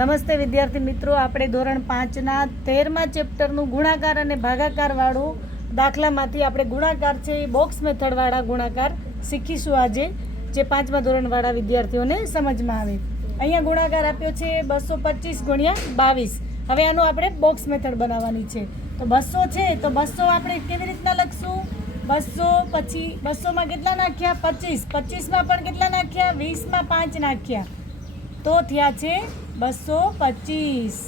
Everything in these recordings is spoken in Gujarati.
નમસ્તે વિદ્યાર્થી મિત્રો, આપણે ધોરણ 5ના 13મા ચેપ્ટરનું ગુણાકાર અને ભાગાકાર વાળું દાખલામાંથી આપણે ગુણાકાર છે એ બોક્સ મેથડ વાળા ગુણાકાર શીખીશું આજે, જે 5મા ધોરણવાળા વિદ્યાર્થીઓને સમજમાં આવે. અહીંયા ગુણાકાર આપ્યો છે 225 ગુણ્યા 22. હવે આનો આપણે બોક્સ મેથડ બનાવવાની છે. તો 200 છે તો 200 આપણે કેવી રીતના લખશું? 200 પછી 200માં કેટલા નાખ્યા? 25. 25માં પણ કેટલા નાખ્યા? 20માં 5 નાખ્યા, તો થયા છે 225.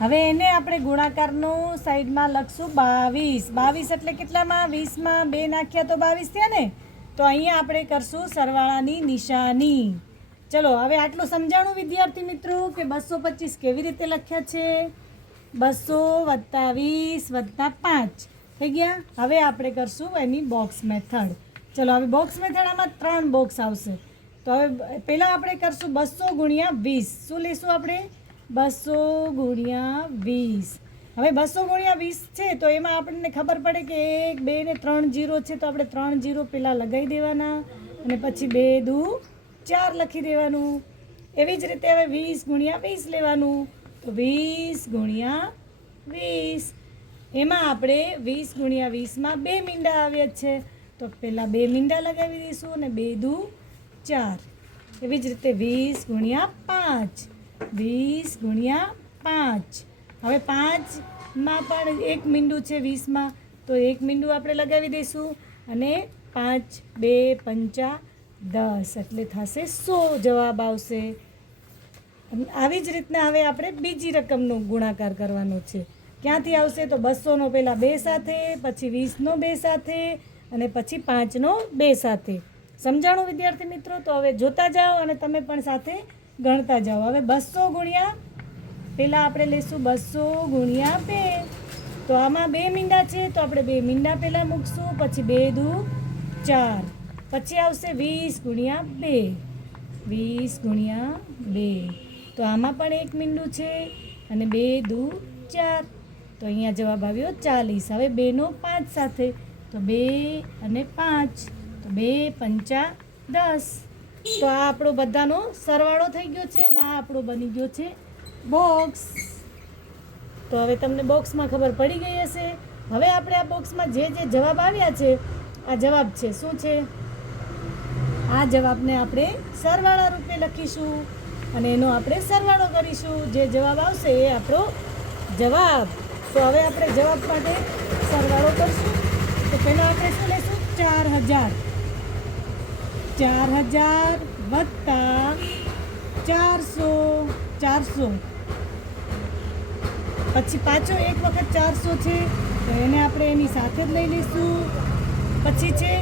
હવે એને આપણે ગુણાકારનું સાઈડમાં લખશું 22. 22 એટલે કેટલામાં? 20માં 2 નાખ્યા તો 22 થયા ને. તો અહીંયા આપણે કરશું સરવાળાની નિશાની. ચલો, હવે આટલું સમજાણું વિદ્યાર્થી મિત્રો કે 225 કેવી રીતે લખ્યા છે? 200 + 20 + 5 થઈ ગયા. હવે આપણે કરશું એની બોક્સ મેથડ. ચલો, હવે બોક્સ મેથડ આમાં 3 બોક્સ આવશે. તો હવે પહેલાં આપણે કરશું 200 × 20. શું લઈશું આપણે? 200 × 20. હવે 200 × 20 છે તો એમાં આપણને ખબર પડે કે 1, 2 ને 3 0 છે, તો આપણે 3 0 પહેલાં લગાવી દેવાના અને પછી 2 દુ 4 લખી દેવાનું. એવી જ રીતે હવે 20 × 20 લેવાનું. તો 20 × 20 એમાં આપણે 20 × 20માં 2 મીંડા આવ્યા છે, તો પહેલાં 2 મીંડા લગાવી દઈશું અને 2 દુ 4. એવી જ રીતે 20 × 5. 20 × 5. હવે 5માં પણ 1 મીંડું છે 20માં, તો 1 મીંડું આપણે લગાવી દઈશું અને 5 2 5 10 એટલે થશે 100 જવાબ આવશે. આવી જ રીતના હવે આપણે બીજી રકમનો ગુણાકાર કરવાનો છે. ક્યાંથી આવશે? તો 200નો પહેલાં 2 સાથે, પછી 20નો 2 સાથે અને પછી 5નો 2 સાથે. સમજાણું વિદ્યાર્થી મિત્રો? તો હવે જોતા જાઓ અને તમે પણ સાથે ગણતા જાઓ. હવે 200 ગુણ્યા પહેલાં આપણે લઈશું 200 × 2. તો આમાં 2 મીંડા છે તો આપણે 2 મીંડા પહેલાં મૂકશું, પછી 2 દુ 4. પછી આવશે 20 × 2. 20 × 2. તો આમાં પણ 1 મીંડું છે અને 2 દુ 4. તો અહીંયા જવાબ આવ્યો 40. હવે 2નો 5 સાથે, તો 2 અને 5, તો 2 5 10. તો આ આપણો બધાનો સરવાળો થઈ ગયો છે અને આ આપણો બની ગયો છે બોક્સ. તો હવે તમને બોક્સમાં ખબર પડી ગઈ હશે. હવે આપણે આ બોક્સમાં જે જવાબ આવ્યા છે, આ જવાબ છે શું છે? આ જવાબને આપણે સરવાળા રૂપે લખીશું અને એનો આપણે સરવાળો કરીશું. જે જવાબ આવશે એ આપણો જવાબ. તો હવે આપણે જવાબ માટે સરવાળો કરશું. તો પહેલાં આપણે શું લઈશું? 4000. 4000 + 400. પછી પાછો એક વખત 400 છે તો એને આપણે એની સાથે જ લઈ લઈશું. પછી છે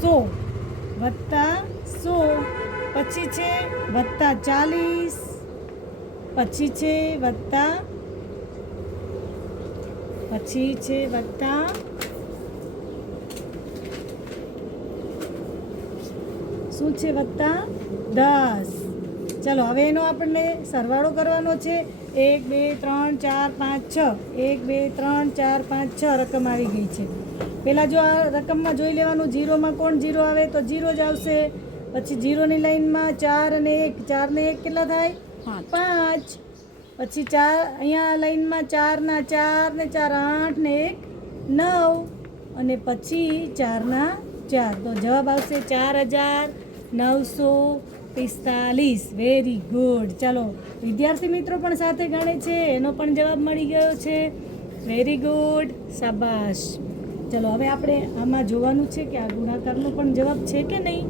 100 + 100. પછી છે +40. પછી છે શું છે? +10. ચલો, હવે એનો આપણને સરવાળો કરવાનો છે. 1 2 3 4 5 6. 1 2 3 4 5 6 રકમ આવી ગઈ છે. પહેલાં જો આ રકમમાં જોઈ લેવાનું, 0માં કોણ 0 આવે? તો 0 જ આવશે. પછી 0ની લાઈનમાં 4 અને 1. 4 ને 1 કેટલા થાય? 5. પછી 4 અહીંયા લાઈનમાં 4 ના 4 ને 4 8 ને 1 9 અને પછી 4 ના 4. તો જવાબ આવશે 4945. Very good. ચાલો, વિદ્યાર્થી મિત્રો પણ સાથે ગણે છે, એનો પણ જવાબ મળી ગયો છે. વેરી ગુડ, શાબાશ. ચલો, હવે આપણે આમાં જોવાનું છે કે આ ગુણાકારનો પણ જવાબ છે કે નહીં.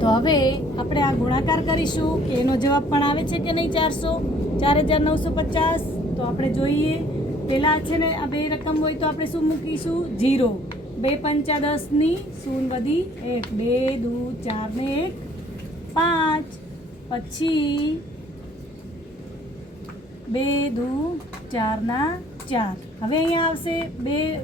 તો હવે આપણે આ ગુણાકાર કરીશું કે એનો જવાબ પણ આવે છે કે નહીં. 4950. તો આપણે જોઈએ. પહેલાં છે ને આ 2 રકમ હોય તો આપણે શું મૂકીશું? 0. 2 5 10ની 0 વધી 1. 2 દુ 4 ને 1 5. પછી 2 દુ 4 ના 4. હવે અહીંયા આવશે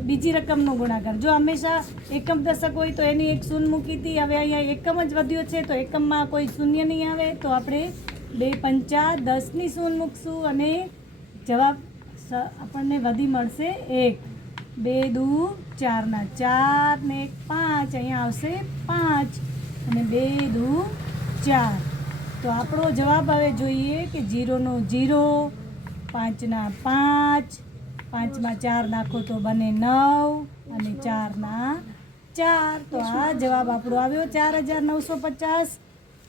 બીજી રકમનો ગુણાકાર. જો હંમેશા એકમ દશક હોય તો એની 1 શૂન્ય મૂકી હતી. હવે અહીંયા એકમ જ વધ્યો છે તો એકમમાં કોઈ શૂન્ય નહીં આવે, તો આપણે 2 5 10ની 0 મૂકશું અને જવાબ આપણને વધી મળશે 1. 2 દુ 4 ના 4 ને 1 5. અહીંયા આવશે 5 અને 2 દુ 4. તો આપણો જવાબ હવે જોઈએ કે 0 નો 0, 5 ના 5, 5 માં 4 નાખો તો બને 9 અને 4 ના 4. તો આ જવાબ આપણો આવ્યો 4950.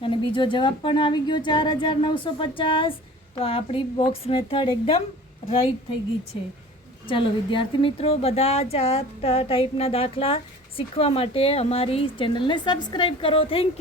અને બીજો જવાબ પણ આવી ગયો 4950. તો આપણી બોક્સ મેથડ એકદમ રાઈટ થઈ ગઈ છે. ચાલો વિદ્યાર્થી મિત્રો, બધા જ આ ટાઈપના દાખલા શીખવા માટે અમારી ચેનલને સબસ્ક્રાઈબ કરો. Thank you.